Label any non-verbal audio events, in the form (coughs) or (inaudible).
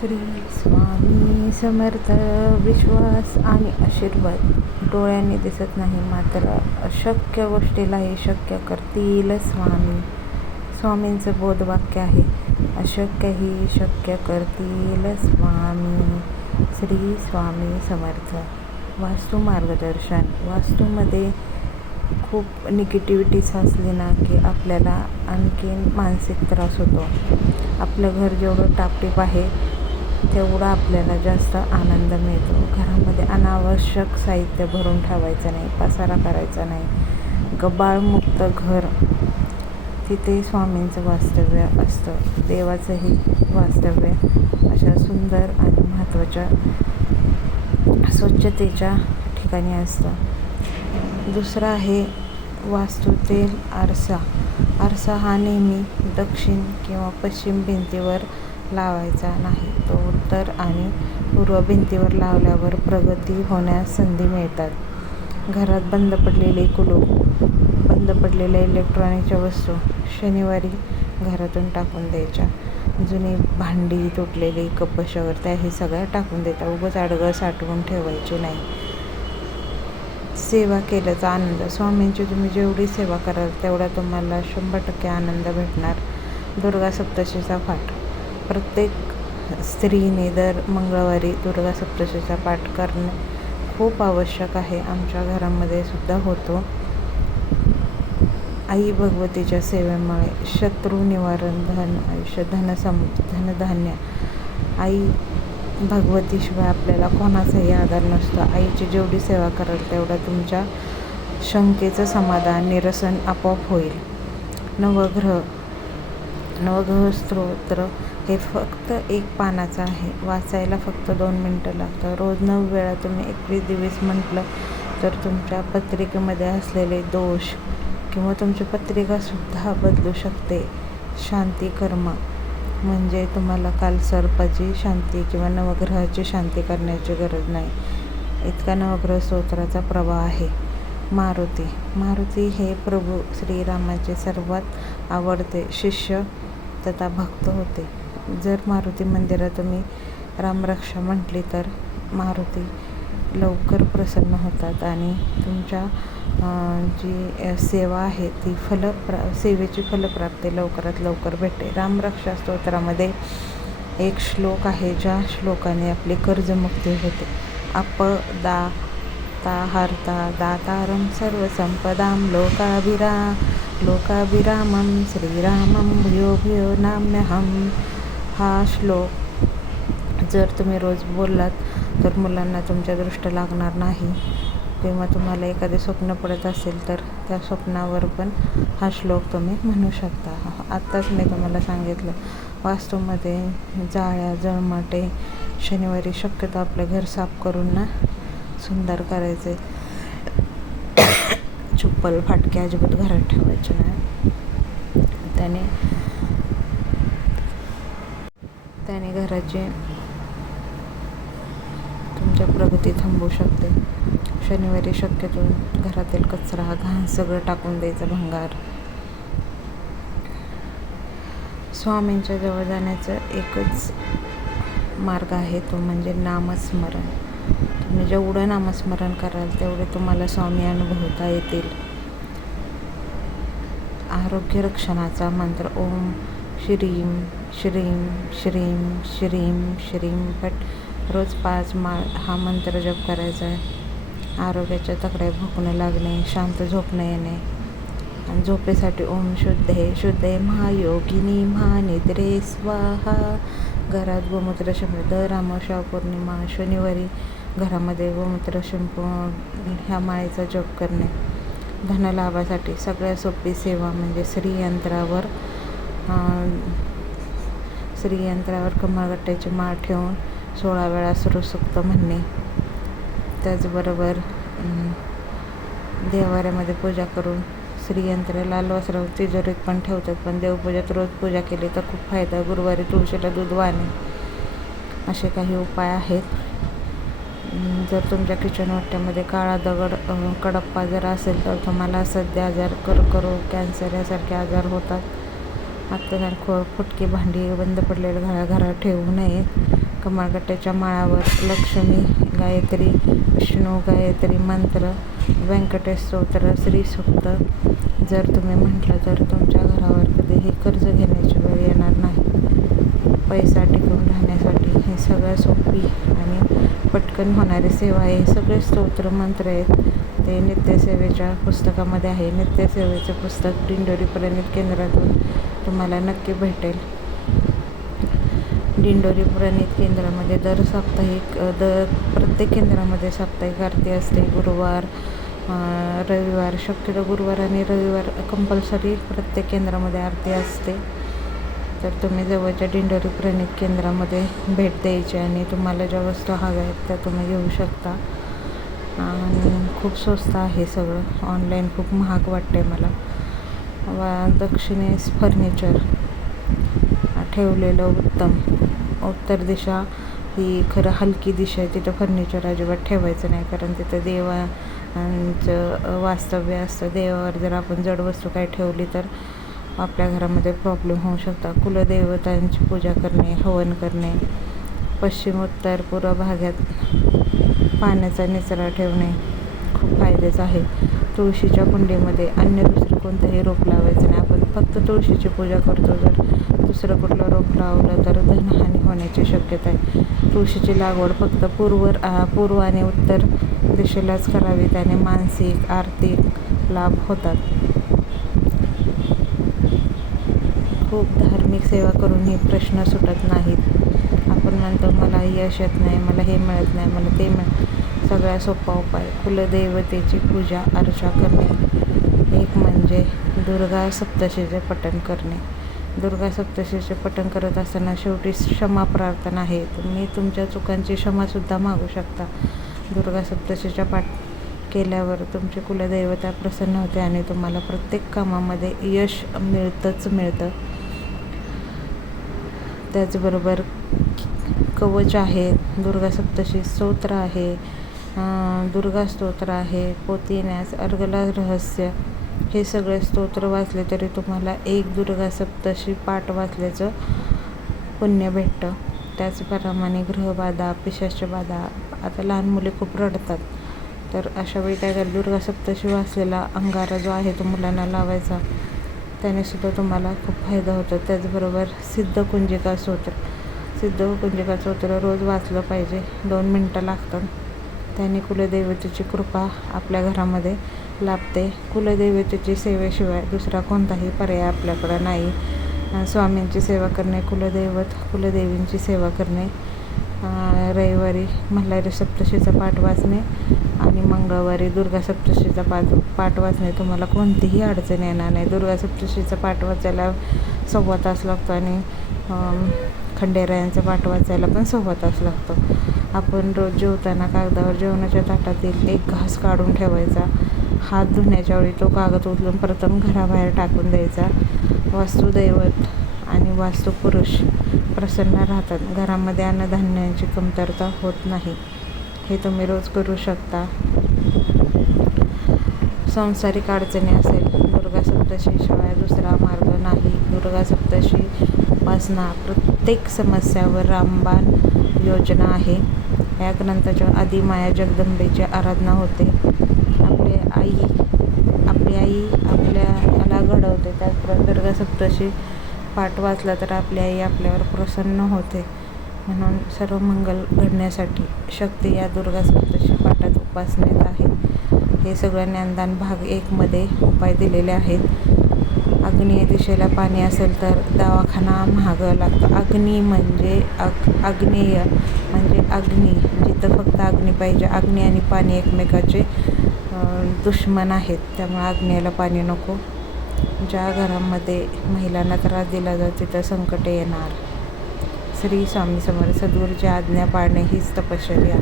श्री स्वामी समर्थ विश्वास आणि आशीर्वाद. डोळ्यांनी दिसत नाही मात्र अशक्य गोष्टीलाही शक्य करतील स्वामी. स्वामींचं बोधवाक्य आहे अशक्यही शक्य करतील स्वामी. श्री स्वामी समर्थ. वास्तू मार्गदर्शन. वास्तूमध्ये खूप निगेटिव्हिटी साचली ना की आपल्याला आणखीन मानसिक त्रास होतो. आपलं घर जेवढं टापटीप आहे तेवढा आपल्याला जास्त आनंद मिळतो. घरामध्ये अनावश्यक साहित्य भरून ठेवायचं नाही पसारा करायचा नाही. गबाळमुक्त घर तिथे स्वामींचं वास्तव्य असतं. देवाचंही वास्तव्य अशा सुंदर आणि महत्त्वाच्या स्वच्छतेच्या ठिकाणी असतं. दुसरं आहे वास्तूतील आरसा. आरसा हा नेहमी दक्षिण किंवा पश्चिम भिंतीवर लावायचा नाही तो उत्तर आणि पूर्व भिंतीवर लावल्यावर प्रगती होण्यास संधी मिळतात. घरात बंद पडलेले कुलूप बंद पडलेल्या इलेक्ट्रॉनिकच्या वस्तू शनिवारी घरातून टाकून द्यायच्या. जुनी भांडी तुटलेली कपशवर त्या हे सगळ्या टाकून देतात उगंच आडगळ साठवून ठेवायची नाही. सेवा केल्याचा आनंद. स्वामींची तुम्ही जेवढी सेवा कराल तेवढा तुम्हाला शंभर टक्के आनंद भेटणार. दुर्गा सप्तशीचा फाट. प्रत्येक स्त्रीने दर मंगळवारी दुर्गा सप्तशीचा पाठ करणे खूप आवश्यक आहे. आमच्या घरामध्ये सुद्धा होतो. आई भगवतीच्या सेवेमुळे शत्रू निवारण धन आयुष्य धनसम धनधान्य आई भगवतीशिवाय आपल्याला कोणाचाही आधार नसतो. आईची जेवढी सेवा कराल तेवढा तुमच्या शंकेचं समाधान निरसन आपोआप होईल. नवग्रह नवग्रह स्तोत्र हे फक्त एक पानाचं आहे. वाचायला फक्त दोन मिनटं लागतं रोज नऊ वेळा तुम्ही एकवीस दिवस म्हटलं तर तुमच्या पत्रिकेमध्ये असलेले दोष किंवा तुमची पत्रिकासुद्धा बदलू शकते. शांती कर्म म्हणजे तुम्हाला काल सर्पाची शांती किंवा नवग्रहाची शांती करण्याची गरज नाही. इतका नवग्रह स्तोत्राचा प्रभाव आहे. मारुती. मारुती हे प्रभू श्रीरामाचे सर्वात आवडते शिष्य तथा भक्त होते. जर मारुती मंदिरात तुम्ही रामरक्षा म्हटली तर मारुती लवकर प्रसन्न होतात आणि तुमच्या जी सेवा आहे ती फलप्रा सेवेची फलप्राप्ती लवकरात लवकर भेटते. रामरक्षा स्तोत्रामध्ये एक श्लोक आहे ज्या श्लोकाने आपली कर्जमुक्ती होते. अप दा ता हर्ता दातारं सर्वसंपदां लोकाभिरा लोकाभिरामं श्रीरामं भूयो भूयो नाम्यहम्। हा श्लोक जर तुम्ही रोज बोललात तर मुलांना तुमच्या दृष्ट लागणार नाही. किंवा तुम्हाला एखादे स्वप्न पडत असेल तर त्या स्वप्नावर पण हा श्लोक तुम्ही म्हणू शकता. आत्ताच मी तुम्हाला सांगितलं वास्तूमध्ये जाळ्या जळमाटे शनिवारी शक्यतो आपलं घर साफ करून ना सुंदर करायचे. (coughs) चप्पल फाटके अजिबात घरात ठेवायचे नाही. त्याने त्याने घराचे तुमच्या प्रगती थांबवू शकते. शनिवारी शक्यतो घरातील कचरा घाण सगळं टाकून द्यायचं भंगार. स्वामींच्या जवळ जाण्याचं एकच मार्ग आहे तो म्हणजे नामस्मरण. तुम्ही जेवढं नामस्मरण कराल तेवढे तुम्हाला स्वामी अनुभवता येतील. आरोग्य रक्षणाचा मंत्र. ओम श्रीम श्रीम श्रीम श्रीम श्रीम बट रोज पाच माळ हा मंत्र जप करायचा आहे. आरोग्याच्या तक्रार भुकणं लागणे शांत झोपणं येणे. आणि झोपेसाठी ओम शुद्धे शुद्धे महायोगिनी महानिद्रे स्वाहा. घरात गोमूत्र शंप दर अमावस्या पौर्णिमा शनिवारी. घरामध्ये गोमूत्र शिंप ह्या माळेचा जप करणे. धनलाभासाठी सगळ्यात सोपी सेवा म्हणजे श्रीयंत्रावर श्रीयंत्रावर कमळगट्ट्याची माळ ठेवून सोळा वेळा सुरसुक्त म्हणणे त्याचबरोबर देवाऱ्यामध्ये पूजा करून श्रीयंत्र लाल वस्त्र तिजोरीत पण ठेवतात पण देवपूजात रोज पूजा केली तर खूप फायदा गुरुवारी तुळशीला दूध वाहणे. असे काही उपाय आहेत. जर तुमच्या किचन वाट्यामध्ये काळा दगड कडप्पा जर असेल तर तुम्हाला सध्या आजार कर्करोग कॅन्सर यासारखे आजार होतात. आत्ता खो फुटकी भांडी बंद पडलेल्या घरा घरात ठेवू नये. कमळगट्ट्याच्या माळावर लक्ष्मी गायत्री विष्णू गायत्री मंत्र व्यंकटेश स्तोत्र श्रीसूक्त जर तुम्ही म्हटलं तर तुमच्या घरावर कधीही कर्ज घेण्याची वेळ येणार नाही. पैसा टिकून राहण्यासाठी हे सगळं सोपी आणि पटकन होणारी सेवा आहे. हे सगळे स्तोत्र मंत्र आहेत. ते नित्यसेवेच्या पुस्तकामध्ये आहे. नित्यसेवेचं पुस्तक दिंडोरी प्रणित केंद्रातून तुम्हाला नक्की भेटेल. दिंडोरी प्रणित केंद्रामध्ये दर साप्ताहिक दर प्रत्येक केंद्रामध्ये साप्ताहिक आरती असते. गुरुवार रविवार शक्यतो गुरुवार आणि रविवार कंपल्सरी प्रत्येक केंद्रामध्ये आरती असते. तर तुम्ही जवळच्या दिंडोरी प्रणित केंद्रामध्ये भेट द्यायची आणि तुम्हाला ज्या वस्तू हव्या आहेत त्या तुम्ही घेऊ शकता. आणि खूप स्वस्त आहे सगळं. ऑनलाईन खूप महाग वाटते मला. वा दक्षिणेस फर्निचर ठेवलेलं उत्तम. उत्तर दिशा ही खरं हलकी दिशा आहे तिथं फर्निचर अजिबात ठेवायचं नाही कारण तिथं देवांचं वास्तव्य असतं. देवावर जर आपण जड वस्तू काय ठेवली तर आपल्या घरामध्ये प्रॉब्लेम होऊ शकतात. कुलदेवतांची पूजा करणे हवन करणे पश्चिम उत्तर पूर्व भागात पाण्याचा निचरा ठेवणे खूप फायद्याचं आहे. तुळशीच्या कुंडीमध्ये अन्य दुसरं कोणतंही रोप लावायचं नाही. आपण फक्त तुळशीची पूजा करतो. जर दुसरं कुठलं रोप लावलं तर धनहानी होण्याची शक्यता आहे. तुळशीची लागवड फक्त पूर्वर पूर्व आणि उत्तर दिशेलाच करावी. त्याने मानसिक आर्थिक लाभ होतात. खूप धार्मिक सेवा करूनही प्रश्न सुटत नाहीत. आपण म्हणतो मला यश येत नाही मला हे मिळत नाही मला ते मिळ सगळ्या सोपा उपाय. कुलदेवतेची पूजा अर्चा करणे. एक म्हणजे दुर्गा सप्तशीचे पठण करणे. दुर्गा सप्तशीचे पठण करत असताना शेवटी क्षमा प्रार्थना आहे. तुम्ही तुमच्या चुकांची क्षमासुद्धा मागू शकता. दुर्गा सप्तशीच्या पाठ केल्यावर तुमची कुलदैवता प्रसन्न होते आणि तुम्हाला प्रत्येक कामामध्ये यश मिळतंच मिळतं. त्याचबरोबर कवच आहे दुर्गा सप्तशी स्तोत्र आहे दुर्गा स्तोत्र आहे पोतीन्यास अर्गला रहस्य. हे सगळे स्तोत्र वाचले तरी तुम्हाला एक दुर्गा सप्तशी पाठ वाचल्याचं पुण्य भेटतं. त्याचप्रमाणे ग्रहबाधा पिशाच्या बाधा आता लहान मुले खूप रडतात. तर अशावेळी काय करा दुर्गा सप्तशी वाचलेला अंगारा जो आहे तो मुलांना लावायचा. त्यानेसुद्धा तुम्हाला खूप फायदा होतो. त्याचबरोबर सिद्ध कुंजिका स्तोत्र. सिद्ध कुंजिका स्तोत्र रोज वाचलं पाहिजे. दोन मिनटं लागतात. त्याने कुलदेवतेची कृपा आपल्या घरामध्ये लाभते. कुलदेवतेची सेवेशिवाय दुसरा कोणताही पर्याय आपल्याकडं नाही. स्वामींची सेवा करणे कुलदैवत कुलदेवींची सेवा करणे रविवारी मल्हारी सप्तशीचा पाठ वाचणे आणि मंगळवारी दुर्गा सप्तशीचा पाठ पाठ वाचणे. तुम्हाला कोणतीही अडचण येणार नाही. दुर्गा सप्तशीचा पाठ वाचायला सव्वा तास लागतो आणि खंडेरायांचा पाठ वाचायला पण सोबतच लागतो. आपण रोज जेवताना कागदावर जेवणाच्या ताटातील एक घास काढून ठेवायचा. हात धुण्याच्या वेळी तो कागद उचलून प्रथम घराबाहेर टाकून द्यायचा. वास्तुदैवत आणि वास्तुपुरुष प्रसन्न राहतात. घरामध्ये अन्नधान्यांची कमतरता होत नाही. हे तुम्ही रोज करू शकता. सांसारिक अडचणी असेल. दुर्गा सप्तशीशिवाय दुसरा मार्ग नाही. दुर्गा सप्तशी उपासना प्रत्येक समस्यावर रामबाण योजना आहे. या ग्रंथाच्या आधी माया जगदंबेची आराधना होते. आपली आई आपली आई आपल्याला घडवते. त्याचप्रमाणे दुर्गा सप्तशी पाठ वाचला तर आपली आई आपल्यावर प्रसन्न होते. म्हणून सर्व मंगल घडण्यासाठी शक्ती या दुर्गा सप्तशी पाठात उपासनेत आहे. हे सगळं ज्ञानदान भाग एकमध्ये उपाय दिलेले आहेत. आग्नेय दिशेला पाणी असेल तर दवाखाना महाग लागतो. अग्नी म्हणजे अग आग्नेय म्हणजे अग्नी. जिथं फक्त अग्नी पाहिजे अग्नी आणि पाणी एकमेकाचे दुश्मन आहेत. त्यामुळे अग्नीला पाणी नको. ज्या घरामध्ये महिलांना त्रास दिला जातो तिथं संकटे येणार. श्री स्वामी समर्थ सद्गुरूची आज्ञा पाळणे हीच तपश्चर्या